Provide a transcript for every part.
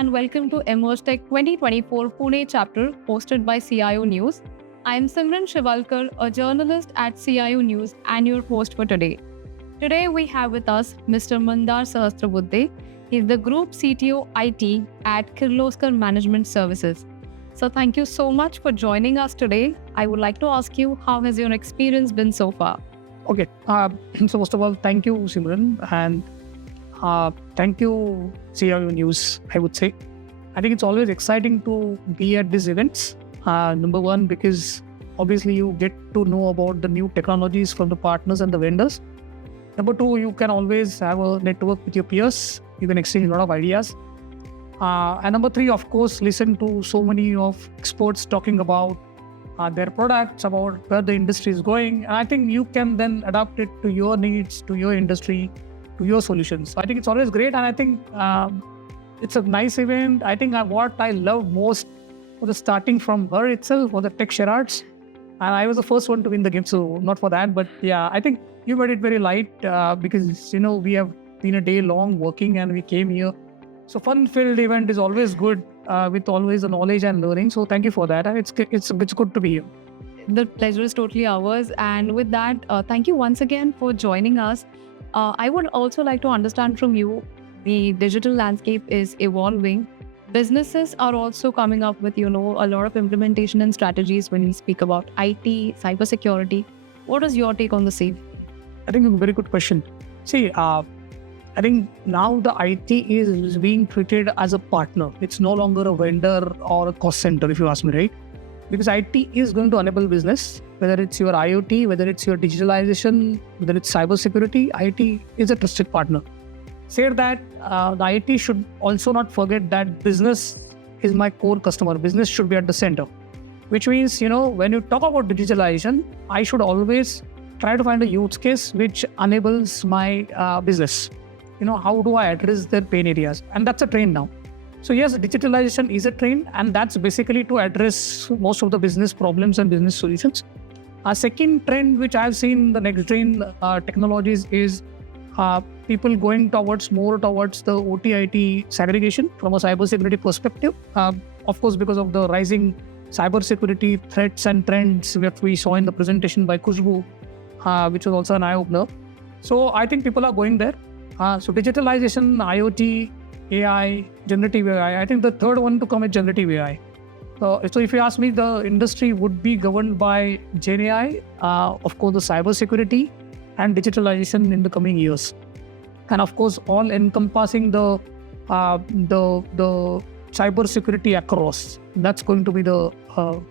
and welcome to EmergeTech 2024 Pune chapter hosted by CIO News. I am Simran Shiwalkar, a journalist at CIO News and your host for today. Today we have with us Mr. Mandar Sahasrabudhe. He is the Group CTO IT at Kirloskar Management Services. So thank you so much for joining us today. I would like to ask you, how has your experience been so far? Okay. So first of all, thank you, Simran, and thank you, CIO News, I would say. I think it's always exciting to be at these events. Number one, because obviously you get to know about the new technologies from the partners and the vendors. Number two, you can always have a network with your peers. You can exchange a lot of ideas. And number three, of course, listen to so many of experts talking about their products, about where the industry is going. And I think you can then adapt it to your needs, to your industry, to your solutions. So I think it's always great. And I think it's a nice event. I think what I love most was starting from her itself, was the tech charades. And I was the first one to win the game, so not for that. But yeah, I think you made it very light because, we have been a day long working and we came here. So fun-filled event is always good with always the knowledge and learning. So thank you for that. And it's good to be here. The pleasure is totally ours. And with that, thank you once again for joining us. I would also like to understand from you, the digital landscape is evolving. Businesses are also coming up with, a lot of implementation and strategies when we speak about IT, cybersecurity. What is your take on the same? I think it's a very good question. See, I think now the IT is being treated as a partner. It's no longer a vendor or a cost center, if you ask me, right? Because IT is going to enable business, whether it's your IoT, whether it's your digitalization, whether it's cybersecurity, IT is a trusted partner. Say that the IT should also not forget that business is my core customer. Business should be at the center, which means, when you talk about digitalization, I should always try to find a use case which enables my business. How do I address their pain areas? And that's a trend now. So yes, digitalization is a trend, and that's basically to address most of the business problems and business solutions. A second trend which I've seen, the next trend technologies, is people going more towards the OT-IT segregation from a cybersecurity perspective. Of course, because of the rising cybersecurity threats and trends that we saw in the presentation by Khushbu, which was also an eye-opener. So I think people are going there. So digitalization, IoT, AI, generative AI. I think the third one to come is generative AI. So if you ask me, the industry would be governed by Gen AI, of course, the cybersecurity and digitalization in the coming years. And of course, all encompassing the cybersecurity across. That's going to be the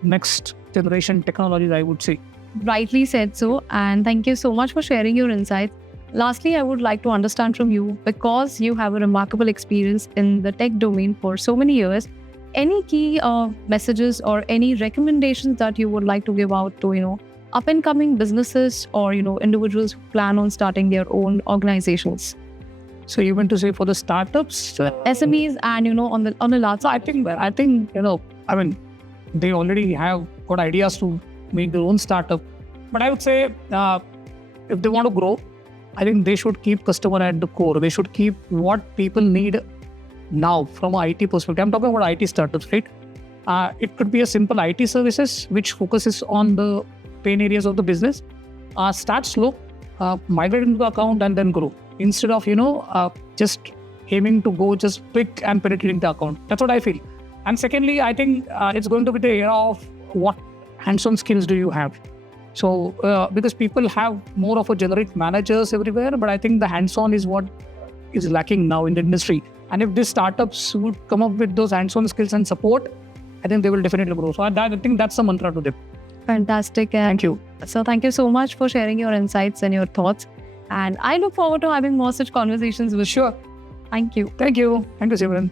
next generation technologies, I would say. Rightly said so. And thank you so much for sharing your insights. Lastly, I would like to understand from you, because you have a remarkable experience in the tech domain for so many years, any key messages or any recommendations that you would like to give out to, up and coming businesses or, individuals who plan on starting their own organizations? So you want to say for the startups? SMEs and, on the large side. I think, they already have got ideas to make their own startup. But I would say, if they want to grow, I think they should keep customer at the core. They should keep what people need now from an IT perspective. I'm talking about IT startups, right? It could be a simple IT services which focuses on the pain areas of the business. Start slow, migrate into the account and then grow. Instead of, just aiming to go just quick and penetrating the account. That's what I feel. And secondly, I think it's going to be the era of what hands-on skills do you have. So, because people have more of a generic managers everywhere, but I think the hands-on is what is lacking now in the industry. And if these startups would come up with those hands-on skills and support, I think they will definitely grow. So I think that's the mantra to them. Fantastic. Thank you. So thank you so much for sharing your insights and your thoughts. And I look forward to having more such conversations with you. Sure. Thank you. Thank you. Thank you, Simran.